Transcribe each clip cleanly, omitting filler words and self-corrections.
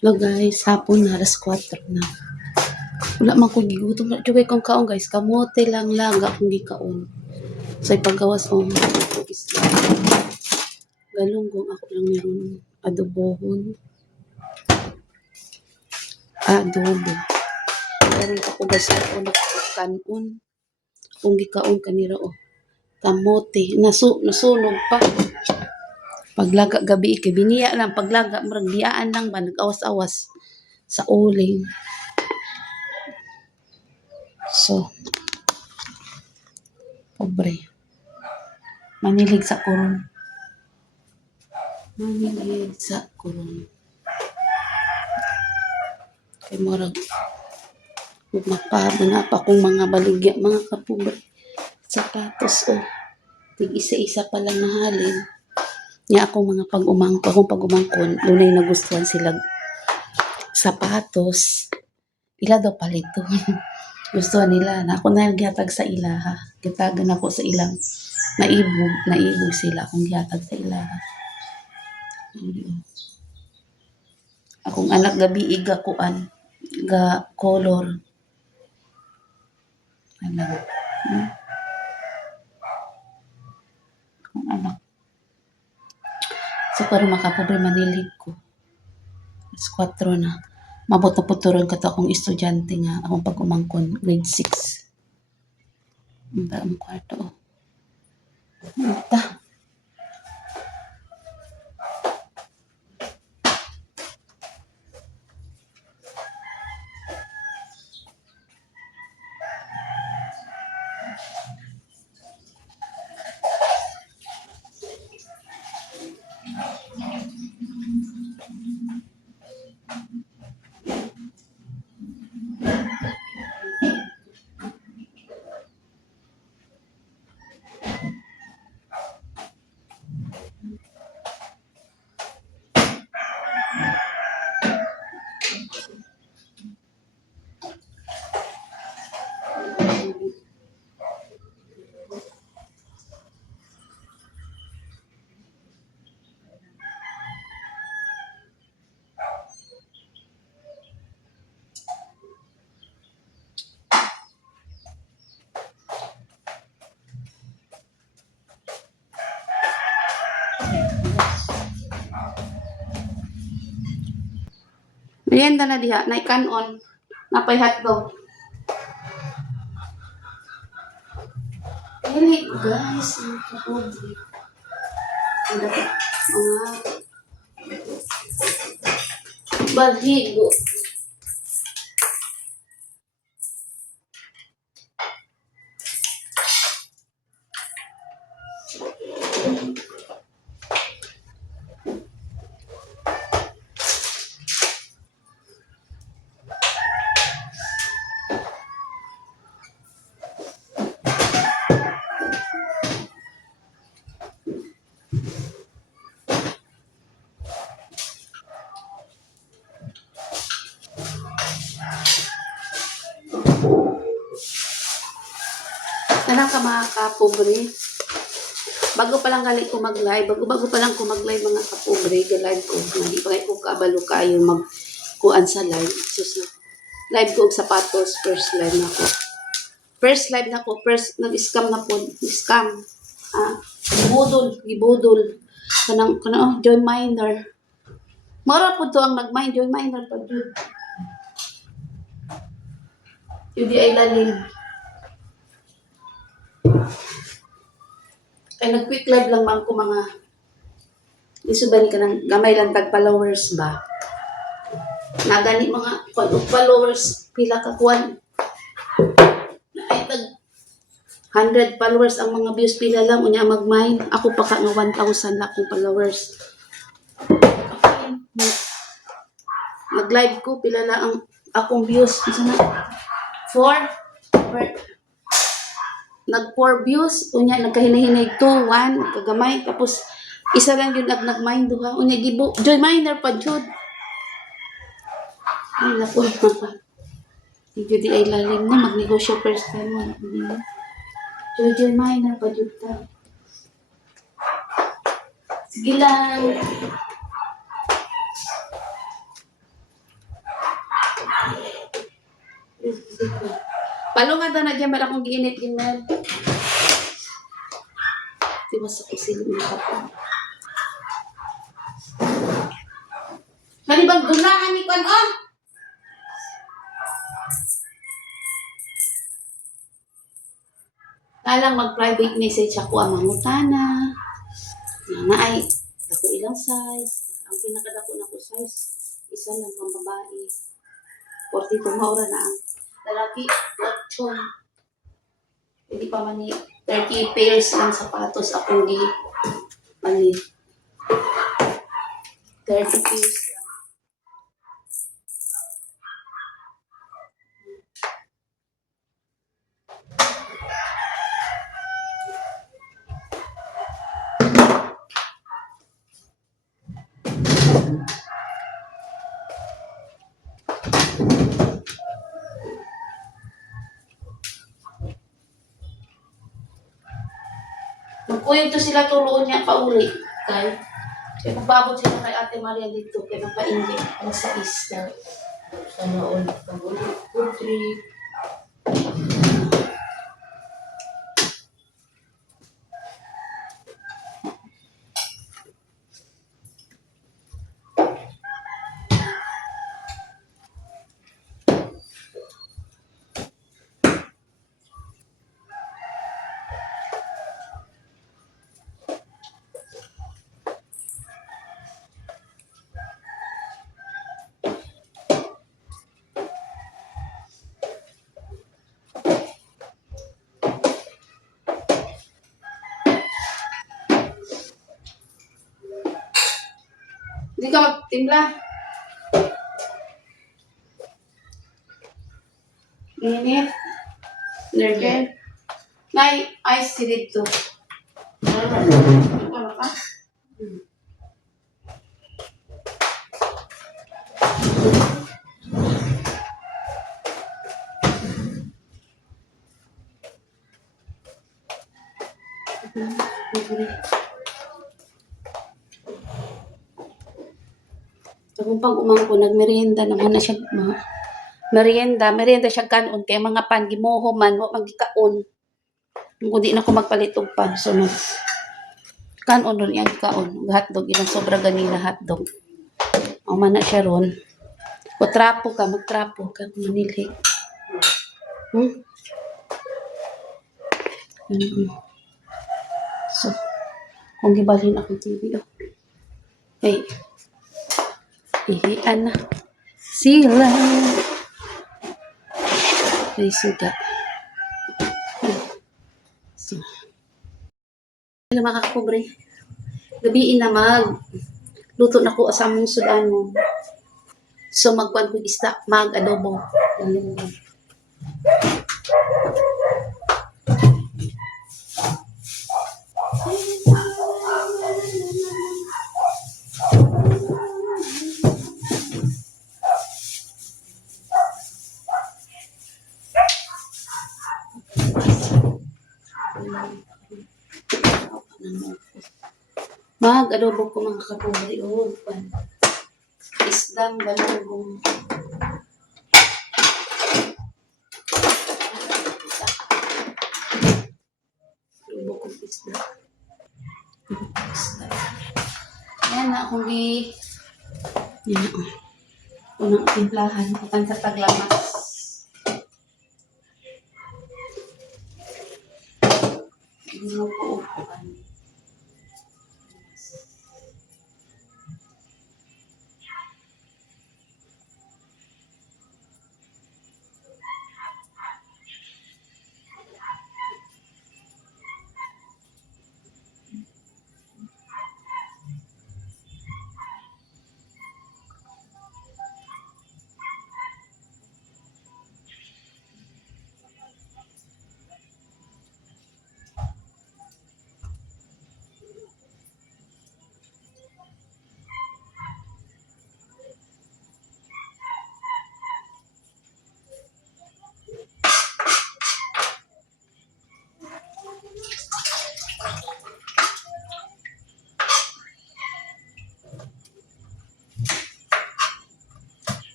Hello guys, hapon na, alas 4 na. Wala man ko gigutom. Jugay kong kaon guys, kamote lang laga kung gikaon. So ipagawas mo isla. Galunggong ako lang meron. Adobohon. Adobo. Meron ako guys ako nagkanon. Kung gikaon kanira o. Kamote. Nasunog pa. Paglaga gabi kay biniya lang. Paglaga marag biyaan lang ba. Nag-awas-awas sa uling. So, pobre. Manilig sa kurong. Manilig sa kurong. Kay morag magmapahaba pa kung mga baligya, mga kapobre. Sapatos tig isa-isa pa lang nahalin. Niya akong mga akong pag-umangkon, dunay nagustuhan sila sapatos. Ila daw palito. Gusto nila na ako na gihatag sa ilaha. Gitagan ako sa ilang naibog sila akong gihatag sa ilaha. Akong anak gabi iga kuan ga color. Ano? Akong anak. So para makapobre manilig ko. Alas 4 na. Mabot na puturon ko to akong estudyante nga akong pag-umangkon grade 6. Ang kwarto. Ita. Merienda na diha, na ikanon, napay hotdog. Dili guys, ang kapobre. Mga balhigo. Kana ka mga kapobre. Bago pa lang gali ko mag-live, bago pa lang ko mag-live mga kapobre, ga-live ko. Hindi pa kayo kabalo kayo mag-kuan sa live. Sus na. Live ko og sapatos, first live na ko. First live na ko, first nag-scam na po, scam. Gibudol. Kanang join minor. Mara po to ang nag-mine, join minor pa jud. Yudi ay lalim. Kaya nag-quick live lang man ko mga isuban ka ng gamay lang tag followers ba. Nagani mga followers pila ka kuan. Ay tag 100 followers ang mga views pila lang unya mag-mine. Ako pa ka nga 1,000 na akong followers. Nag-live ko pila lang ang akong views. Isa na 4 nag-4 views, unya nagkahinahinay 2, 1, kagamay, tapos isa lang yun nag-mine duha, unya gibo, joy miner pa jud. Ay naku, di ay lalim na, magnegosyo first time mo. Joy miner pa jud ta. Sige lang. Palungan na dyan, meron akong giinit din man. Di ba sa kusilong na ako? Malibang gulaan ni Kwan, oh! Kalang mag-private message ako ang mangutana. Na ay, ako ilang size. Ang pinakadako na ko size, isa lang pang babae. 42 maura na ang lalaki. 8. Hindi pa man ni 30 pairs lang sapatos akong mali. 30 pairs lang. Magkuyog to sila tuloon niya pauli. Kaya magbabot sila kay Ate Maria dito. Kaya napainit. Alas 6 daw. Sana all. Good trip. Hindi ka magtimpla. Init. Nergen. Nay, ice tea dito. Ano ka? Kung pag umangko, nagmerienda naman na siya. Merienda siya kanon. Kaya mga pan, gimuho man, wag magikaon. Kung di na ko magpalit og pan. So, kanon ron yan, kaon. Hotdog, ilang sobra ganila hotdog. O man na siya ron. O trapo ka, magtrapo ka. Manili. So, kung gibalhin ako TV, oh. Hey. Ihian na. Sila. Ay, suga. So. Alam mga kakubre. Gabiin na luto na ko asamong sudan mo. So, magkuhan ko isda. Mag-adobo. Mag-adobo ko mga kakubre. Oh, isdang balugong. Adobo ko isda. Yan na akong yan na. Unang timplahan. Akan sa taglamas. Hindi mo po upuan.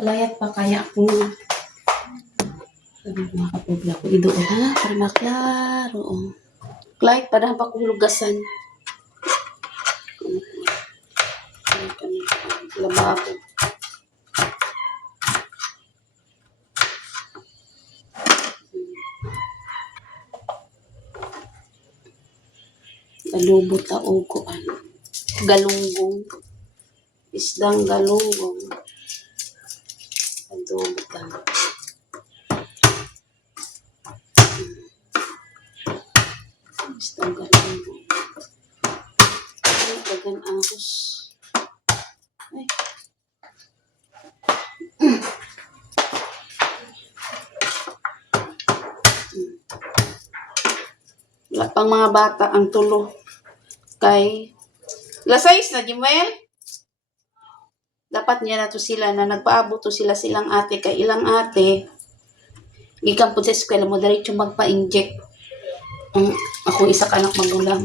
Layat pa kaya ako. Sabi ko mga kapubla ko, idoon ha, para maklaro. Light pa na pakulugasan. Lababo. Galubot na ugoan. Galunggong. Isdang galunggong. Galubot na. Isdang galunggong. Ay, bagan ahos. Ay. Wala pang mga bata ang tulo. Kay lasais na, Jimuel? Dapat niya na to sila na nagpaabot to silang ate. Kay ilang ate, gikan po sa eskwela mo, diretso magpa-inject. Ako isa ka anak magulang.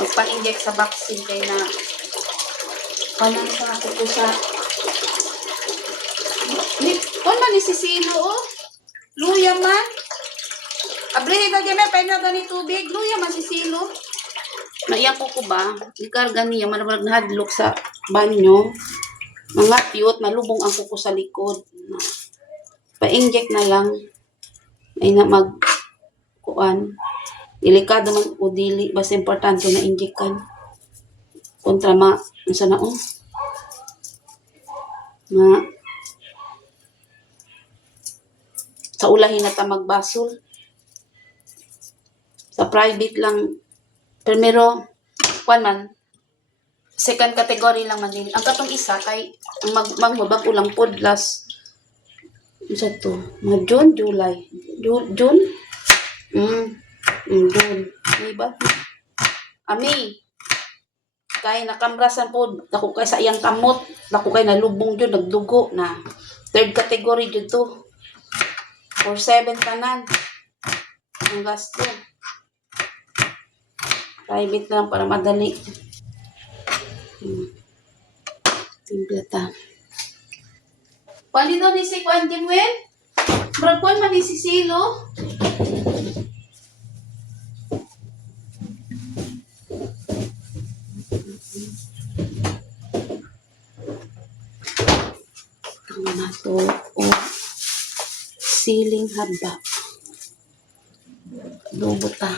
Magpa-inject sa vaccine kay na paano sa ako po sa kung man isisino oh. Luya man. Abre ito dyan pa na gani tubig. Luya man sisino. Naiyak ko ba? Ikarga niya manabalag na hadlok sa banyo. Mga piyot, malubong ang kuko sa likod. Pa-inject na lang. Ay na kuan. Delikado man o dili. Basta importante na injectan. Kontra sana oh. Sa ulahin na ta magbasol. Sa private lang. Primero, kuan man. Second category lang man din. Ang katong isa kay magbabag ulang podlas. Isa to. June, July. June? June. Diba? Ami. Kay nakamrasan po. Dako kay sa iyang kamot. Dako kay nalubong yun. Nagdugo na. Third category yun to. For 7 tanan. Ang gasto. Private lang para madali. Timpla ta. Kuan dito ni si Kuan Jimuel? Murag kuan man ni si Silo? Ang nato o siling haba. Lubot ta.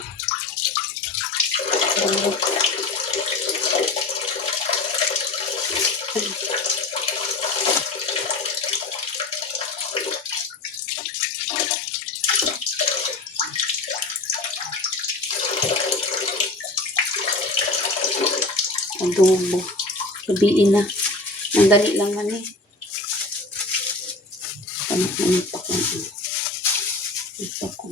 Adobo. Gabiin na. Ang dali lang man eh. Ano pa ko. Ito ko.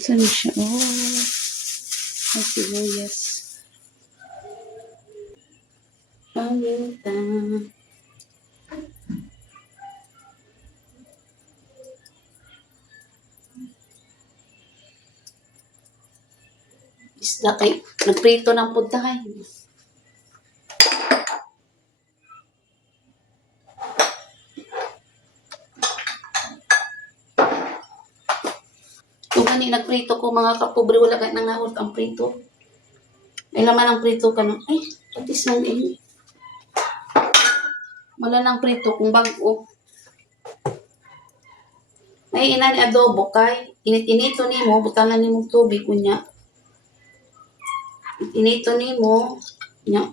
Saan siya? Oh. Ay, sibuyas. Paminta. Isda kay nagprito ng punta kay. Kung gani nagprito ko mga kapobre, wala ka nangahot ang prito. Ay laman ang prito ka nung, ay, patis lang eh. Wala nang prito kung bago. Ay ina ni adobo kay, init-inito ni mo, butangan ni mong tubig kunya. Inito ni mo, nya.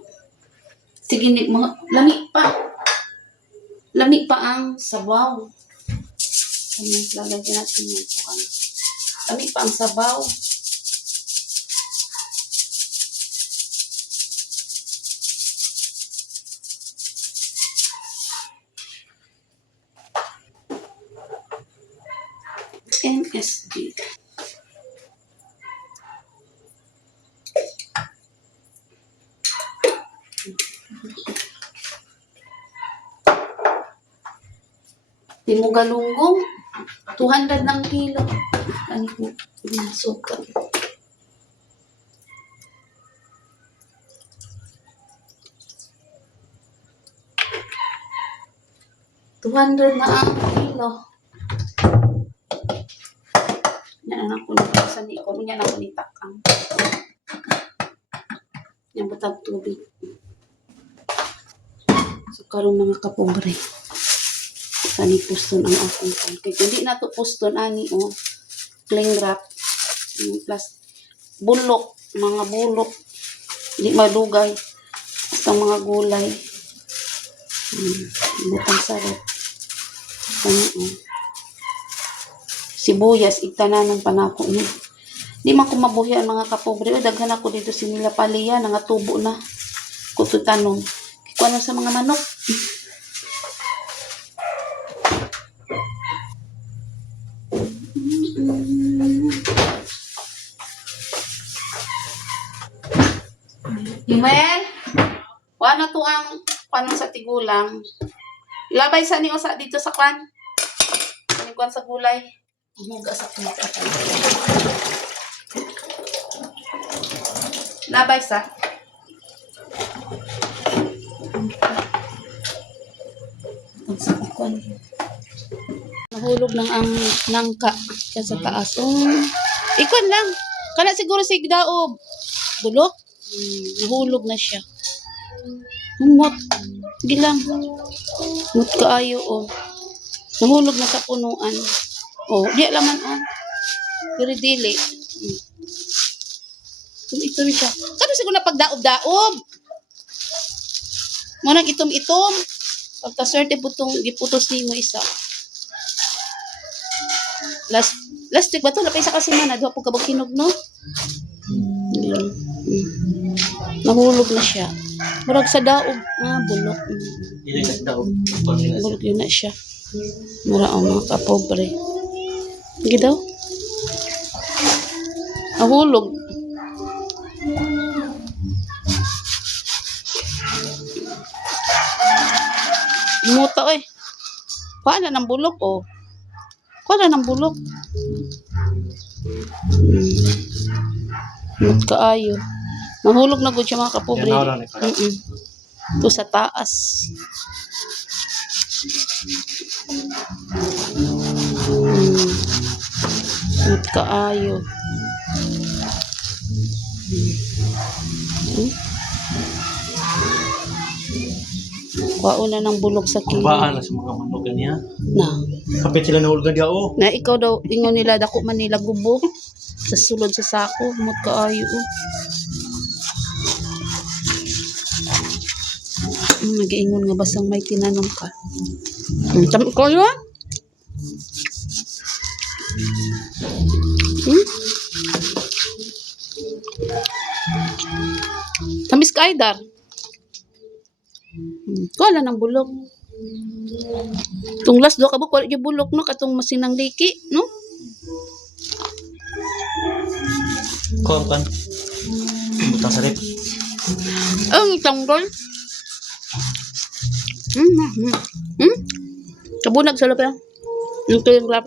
Sige ni mga lami pa. Lami pa ang sabaw. Ano lalagyan natin yung kuan. Lami pa ang sabaw. MSG. Timo galunggong 200 ng kilo. Ano po? Suka. 200 na ang kilo. Yan ang kunita ni ko. Yan ang kunitak ang. Yan butang tubig. So, karon mga kapobre. Sani puston ang akong pancake. Hindi na to puston, ani, oh. Cling wrap. Plus, bulok. Mga bulok. Hindi madugay. Basta mga gulay. Butang sarap. Ano, oh. Sibuyas, igtanan ng panako niya. Di man ko mabuhi ang mga kapobre. O, daghan ako dito sinila paliya. Nangatubo na. Kututanong. Kikuha sa mga manok. Imel, wala to ang paano sa tigulang. Labay sa ni usa dito sa kwan. Kwan sa gulay. Huga sa kumita. Labay sa. Ang sa kwan. Nahulog lang ang nangka sa taas. Ikon lang. Kana siguro sigdaob. Bulok. Nahulog na siya. Humot. Gilang. Humot kaayo, oh. Nahulog na sa punuan. Oh, di laman, oh. Pero dili. Itom siya. Kano siguro na pagdaob-daob? Munang itom-itom. Pagka-swerte putong giputos ni mo isa. Last week ba ito? Lapay sa kasimana. Doon po kabag kinog, no? Nahulog na siya. Murag sa daog. Bulok. Bulok yun na siya. Mura ang mga kapobre. Hindi daw. Nahulog. Muta, eh. Paano ng bulok, oh. Paano ng bulok? Mut kaayo. Nahulog na gud siya mga kapobre. Ito sa taas. Mut kaayo. Kuha na ng bulog sa kilo. Baan na sa mga manok niya. Na. Kapit sila na ulgan diya, oh. Na ikaw daw, ingon nila, dako man nila gubo. Sa sulod sa sako. Mut kaayo, oh. Nag-iingon nga basang may tinanong ka. Tama ko yun? Tamis ka, Aydar. Wala ng bulok. Itong last do ka ba, wala yung bulok, no? Katong masinang liki, no? Kuha kan. Butang sarip. Ang tanggol. Kabunag sa lapel. Yung cling wrap.